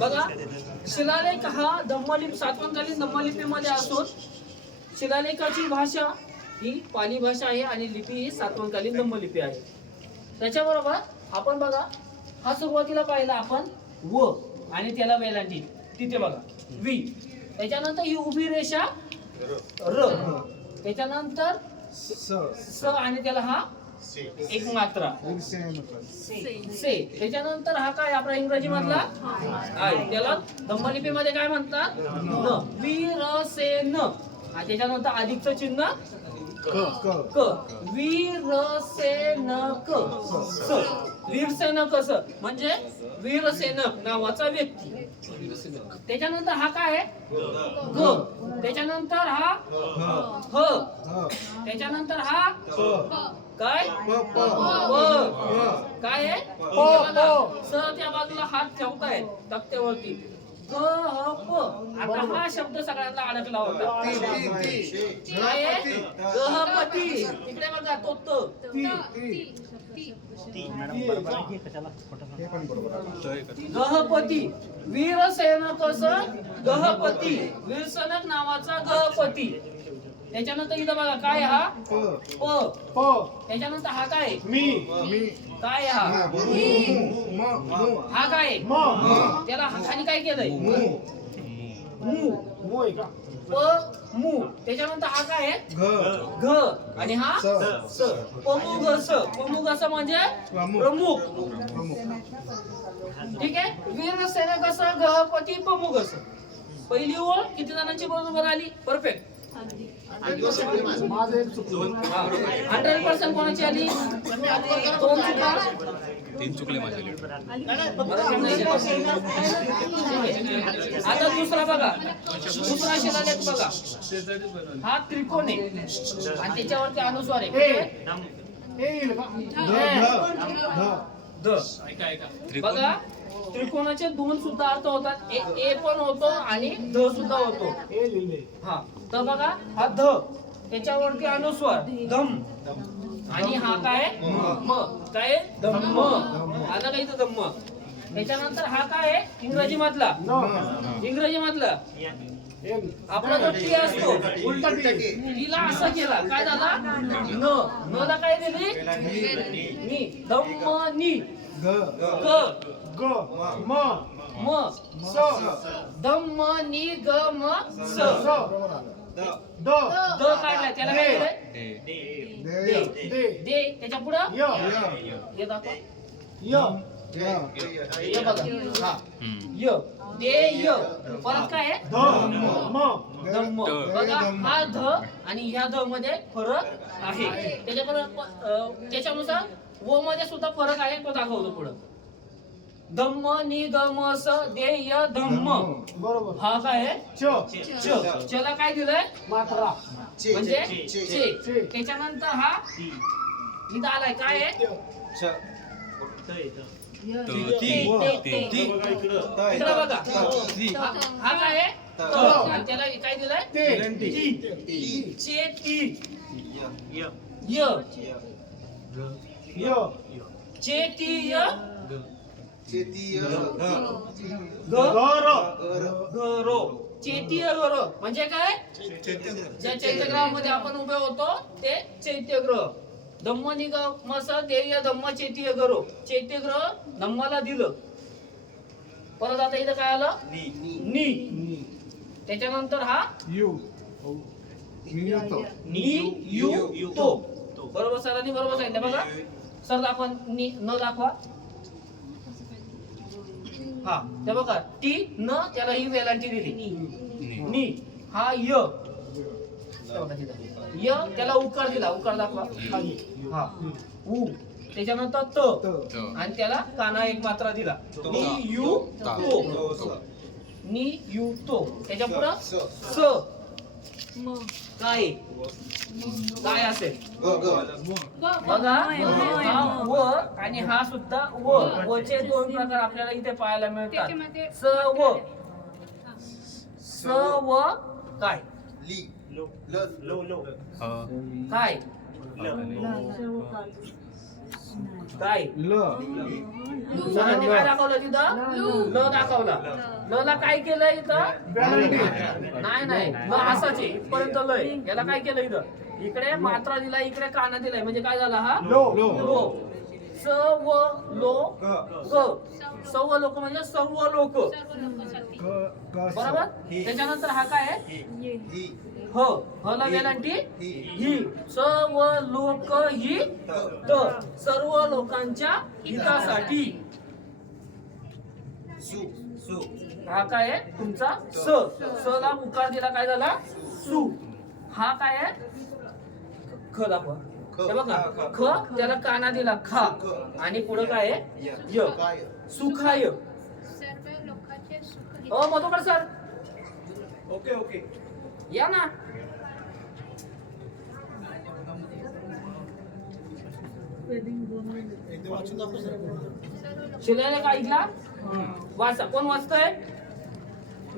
बघा, शिलालेख हा धम्मलिपी सातवनकालीन धम्मलिपीमध्ये असून शिलालेखाची भाषा ही पाली भाषा आहे आणि लिपी ही सातवनकालीन धम्मलिपी आहे. त्याच्याबरोबर आपण बघा, हा सुरुवातीला पाहिला आपण व आणि त्याला वेलांटी तिथे बघा वी, त्याच्यानंतर ही उभी रेषा र, त्याच्यानंतर स आणि त्याला हा एक मात्रा से, त्याच्यानंतर हा काय आपला इंग्रजी मधला आहे, त्याला धम्मलिपी मध्ये काय म्हणतात न, वी र से न, आणि त्याच्यानंतर अधिकचं चिन्ह क, वीर सेनक स, वीरसेनक स म्हणजे वीरसेनक नावाचा व्यक्ती. त्याच्यानंतर हा काय आहे ग, त्याच्यानंतर हा ह, त्याच्यानंतर हा काय काय आहे स, त्या बाजूला हात ठेवतायत तक्त्यावरती ग ह प. आता हा शब्द सगळ्यांना अडकला होता, काय आहे गहपती. तिकडे बघा तो त, गहपती वीरसेनक गहपती, वीरसेनक नावाचा गहपती. त्याच्यानंतर इथं बघा काय हा प, त्याच्यानंतर हा काय काय हा काय त्याला खाली काय केलंय मू, प मू, त्याच्यानंतर हा काय आहे घ आणि हा स, पमुगस, पमुगस म्हणजे प्रमुख. ठीक आहे, वीरसेनकस गहपती पमुगस. पहिली ओळ किती जणांची बरोबर आली? परफेक्ट. 100% कोणाची आली? दोन चुका, तीन चुकले माझे. आता दुसरा बघा, दुसरा शिलालेख बघा, हा त्रिकोण आहे आणि त्याच्यावरती अनुस्वार आहे बघा. त्रिकोणाचे दोन सुद्धा अर्थ होतात, ए पण होतो आणि ध सुद्धा होतो. हा तर बघा, हा ध त्याच्यावरती अनुस्वार धम आणि हा काय म, काय धम्म. आता काय इथं धम्म. त्याच्यानंतर हा काय आहे इंग्रजी मधला, इंग्रजी मधला आपला जो टी असतो उलटा टी, टीला असं केला काय झाला न, न ला काय दिली नी, धम्म नी ग म स, धम्म नी ग म स, द काढला त्याला काय दिलंय दे, त्याच्या पुढं ये दाखव य बघा हा य दे य, परत काय आहे धम्म. बघा हा ध आणि ह्या ध मध्ये फरक आहे, त्याच्यानुसार व मध्ये सुद्धा फरक आहे, तो दाखवतो पुढं. धम्म नि ग म स दे य धम्म, बरोबर. हा काय आहे च, चला काय दिलंय मात्रा म्हणजे चे. त्याच्यानंतर हा इथं आलाय काय आहे इकडे बघा, हा काय आहे आणि त्याला काय दिलंय चेती, य चेतीय गरो, चैत्य गृह म्हणजे काय, ज्या चैत्यग्रहामध्ये आपण उभे होतो ते चैत्यग्रह. धम्म निगम देय धम्म चैत्य गरो, चैत्यग्रह धम्माला दिलं. परत आता इथं काय आलं नी, त्याच्यानंतर हा यू, नी यू तो. बरोबर सरांनी बरोबर सांगितलं. बघा सर दाखवा, नी न दाखवा. हा ते बघा टी न, त्याला ही वेलांटी दिली नी, हा य त्याला उकार दिला, उकार दाखवा हा उ, त्याच्यानंतर त आणि त्याला काना एक मात्रा दिला नी यू तो, नी यू तो. त्याच्या पुढं स काय काय असेल बघा, हा व आणि हा सुद्धा व चे दोन प्रकार आपल्याला इथे पाहायला मिळतात. स व काय काय काय सरांनी काय दाखवलं तिथं ल दाखवला ल ला काय केलं इथं नाही ल असाच आहे इथपर्यंत ल आहे. याला काय केलं इथं इकडे मात्रा दिला इकडे काना दिलाय म्हणजे काय झाला हा लो स व लो क सव लोक म्हणजे सर्व लोक बरोबर. त्याच्यानंतर हा काय आहे ह ह ला वेलांटी ही स व लोक ही त सर्व लोकांच्या हितासाठी. हा काय आहे तुमचा स ला उकार दिला काय झाला सु. हा काय आहे ख दाखवा हे बघा ख त्याला काना दिला खा आणि पुढे काय आहे य सुखाय. सर्व लोकांचे सुख ओ मधुकर सर ओके या ना. शिलालेख ऐकला वाचा कोण वाचतंय